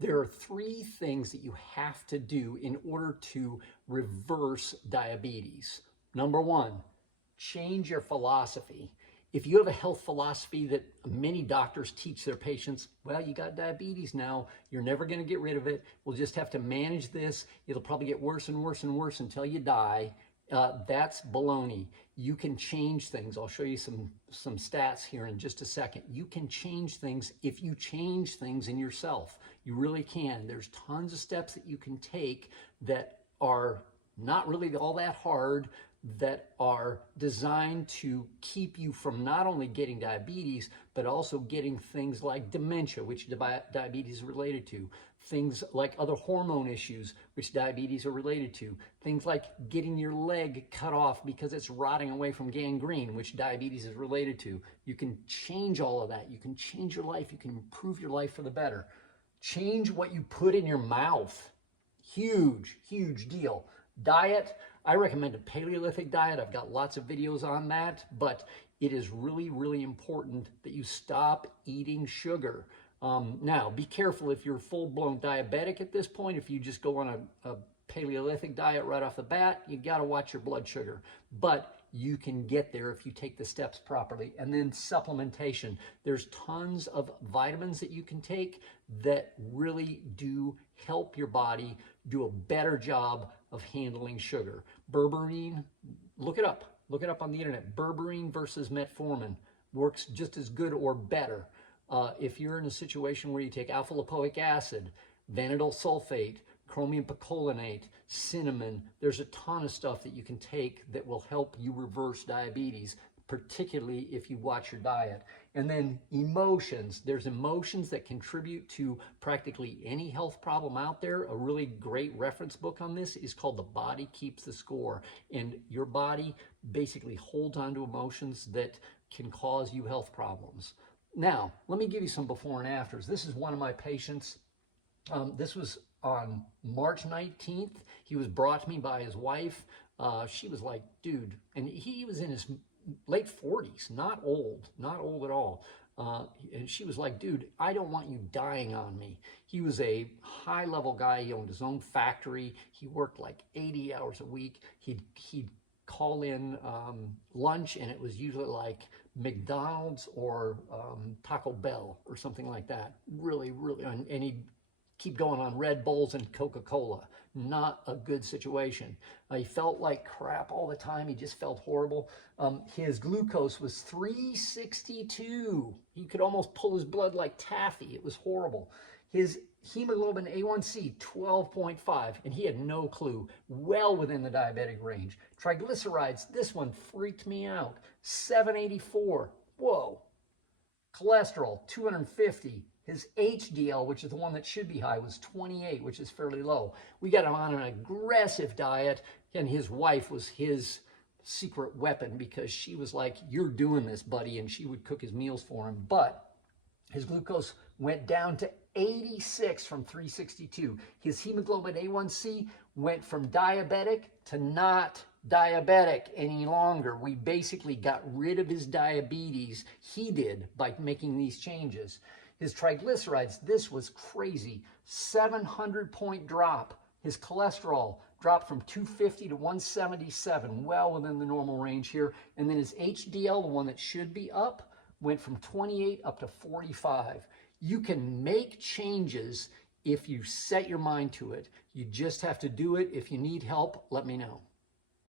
There are three things that you have to do in order to reverse diabetes. Number one, change your philosophy. If you have a health philosophy that many doctors teach their patients, well, you got diabetes now, you're never going to get rid of it, we'll just have to manage this, it'll probably get worse and worse and worse until you die. That's baloney. You can change things. I'll show you some stats here in just a second. You can change things if you change things in yourself. You really can. There's tons of steps that you can take that are not really all that hard, that are designed to keep you from not only getting diabetes, but also getting things like dementia, which diabetes is related to, things like other hormone issues, which diabetes are related to, things like getting your leg cut off because it's rotting away from gangrene, which diabetes is related to. You can change all of that. You can change your life. You can improve your life for the better. Change what you put in your mouth. Huge, huge deal. Diet, I recommend a Paleolithic diet. I've got lots of videos on that, but it is really, really important that you stop eating sugar. Now, be careful if you're full-blown diabetic at this point. If you just go on a Paleolithic diet right off the bat, you got to watch your blood sugar. But you can get there if you take the steps properly. And then supplementation. There's tons of vitamins that you can take that really do help your body do a better job of handling sugar. Berberine, look it up. Look it up on the internet. Berberine versus metformin works just as good or better. If you're in a situation where you take alpha lipoic acid, Vanadyl sulfate, Chromium picolinate, cinnamon, there's a ton of stuff that you can take that will help you reverse diabetes, particularly if you watch your diet. And then emotions. There's emotions that contribute to practically any health problem out there. A really great reference book on this is called The Body Keeps the Score. And your body basically holds on to emotions that can cause you health problems. Now, let me give you some before and afters. This is one of my patients. This was on March 19th. He was brought to me by his wife. She was like, dude, and he was in his late 40s, not old at all. And she was like, dude, I don't want you dying on me. He was a high-level guy. He owned his own factory. He worked like 80 hours a week. He'd call in lunch, and it was usually like McDonald's or Taco Bell or something like that. Really, really, and he'd keep going on Red Bulls and Coca-Cola. Not a good situation. He felt like crap all the time. He just felt horrible. His glucose was 362. He could almost pull his blood like taffy. It was horrible. His hemoglobin A1C, 12.5, and he had no clue. Well within the diabetic range. Triglycerides, this one freaked me out. 784. Whoa. Cholesterol, 250. His HDL, which is the one that should be high, was 28, which is fairly low. We got him on an aggressive diet, and his wife was his secret weapon because she was like, you're doing this, buddy, and she would cook his meals for him. But his glucose went down to 86 from 362. His hemoglobin A1C went from diabetic to not diabetic any longer. We basically got rid of his diabetes. He did by making these changes. His triglycerides, this was crazy, 700-point drop. His cholesterol dropped from 250 to 177, well within the normal range here. And then his HDL, the one that should be up, went from 28 up to 45. You can make changes if you set your mind to it. You just have to do it. If you need help, let me know.